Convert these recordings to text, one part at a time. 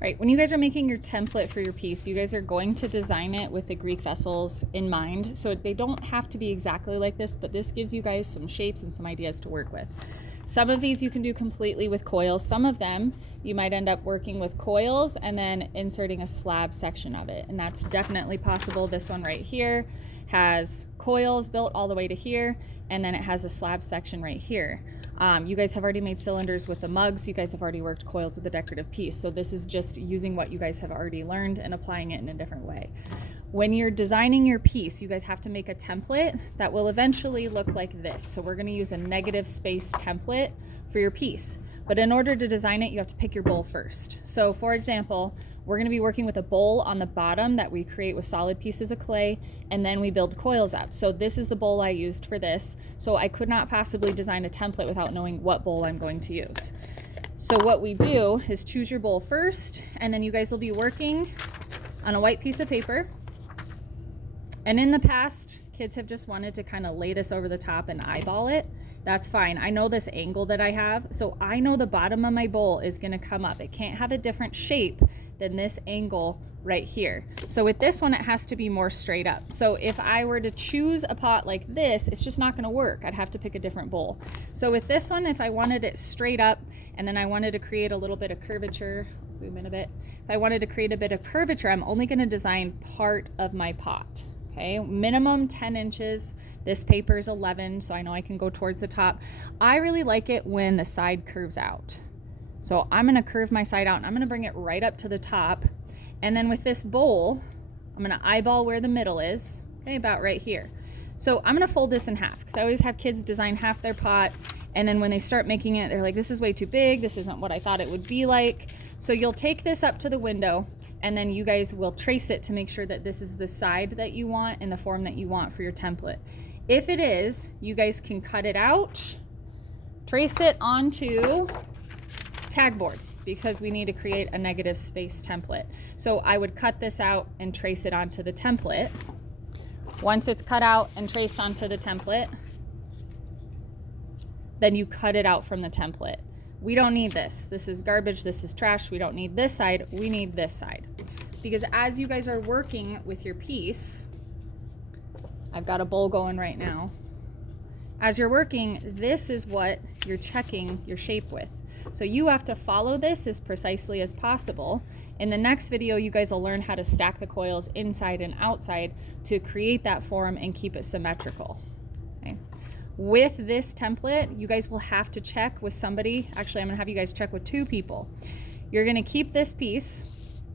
Right, when you guys are making your template for your piece, you guys are going to design it with the Greek vessels in mind. So they don't have to be exactly like this, but this gives you guys some shapes and some ideas to work with. Some of these you can do completely with coils. Some of them you might end up working with coils and then inserting a slab section of it. And that's definitely possible. This one right here has coils built all the way to here, and then it has a slab section right here. You guys have already made cylinders with the mugs. You guys have already worked coils with the decorative piece. So this is just using what you guys have already learned and applying it in a different way. When you're designing your piece, you guys have to make a template that will eventually look like this. So we're gonna use a negative space template for your piece. But in order to design it, you have to pick your bowl first. So for example, we're gonna be working with a bowl on the bottom that we create with solid pieces of clay, and then we build coils up. So this is the bowl I used for this. So I could not possibly design a template without knowing what bowl I'm going to use. So what we do is choose your bowl first, and then you guys will be working on a white piece of paper. And in the past, kids have just wanted to kind of lay this over the top and eyeball it. That's fine. I know this angle that I have, so I know the bottom of my bowl is gonna come up. It can't have a different shape than this angle right here. So with this one, it has to be more straight up. So if I were to choose a pot like this, it's just not gonna work. I'd have to pick a different bowl. So with this one, if I wanted it straight up and then I wanted to create a little bit of curvature, zoom in a bit. If I wanted to create a bit of curvature, I'm only gonna design part of my pot. Okay, minimum 10 inches. This paper is 11, so I know I can go towards the top. I really like it when the side curves out. So I'm gonna curve my side out and I'm gonna bring it right up to the top. And then with this bowl, I'm gonna eyeball where the middle is, okay, about right here. So I'm gonna fold this in half because I always have kids design half their pot, and then when they start making it, they're like, this is way too big, this isn't what I thought it would be like. So you'll take this up to the window, and then you guys will trace it to make sure that this is the side that you want and the form that you want for your template. If it is, you guys can cut it out, trace it onto tag board, because we need to create a negative space template. So I would cut this out and trace it onto the template. Once it's cut out and traced onto the template, then you cut it out from the template. We don't need this. This is garbage, this is trash. We don't need this side, we need this side. Because as you guys are working with your piece, I've got a bowl going right now. As you're working, this is what you're checking your shape with. So you have to follow this as precisely as possible. In the next video, you guys will learn how to stack the coils inside and outside to create that form and keep it symmetrical. Okay. With this template, you guys will have to check with somebody. Actually, I'm gonna have you guys check with 2 people. You're gonna keep this piece.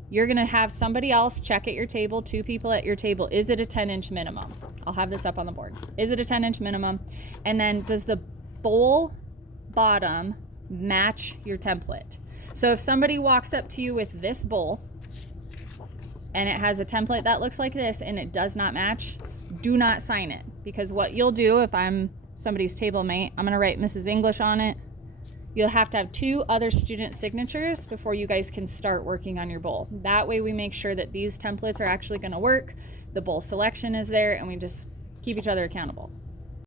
You're gonna have somebody else check at your table, 2 people at your table. Is it a 10-inch minimum? I'll have this up on the board. Is it a 10-inch minimum? And then does the bowl bottom match your template? So if somebody walks up to you with this bowl and it has a template that looks like this and it does not match, do not sign it. Because what you'll do, if I'm somebody's table mate, I'm gonna write Mrs. English on it. You'll have to have 2 other student signatures before you guys can start working on your bowl. That way we make sure that these templates are actually gonna work, the bowl selection is there, and we just keep each other accountable.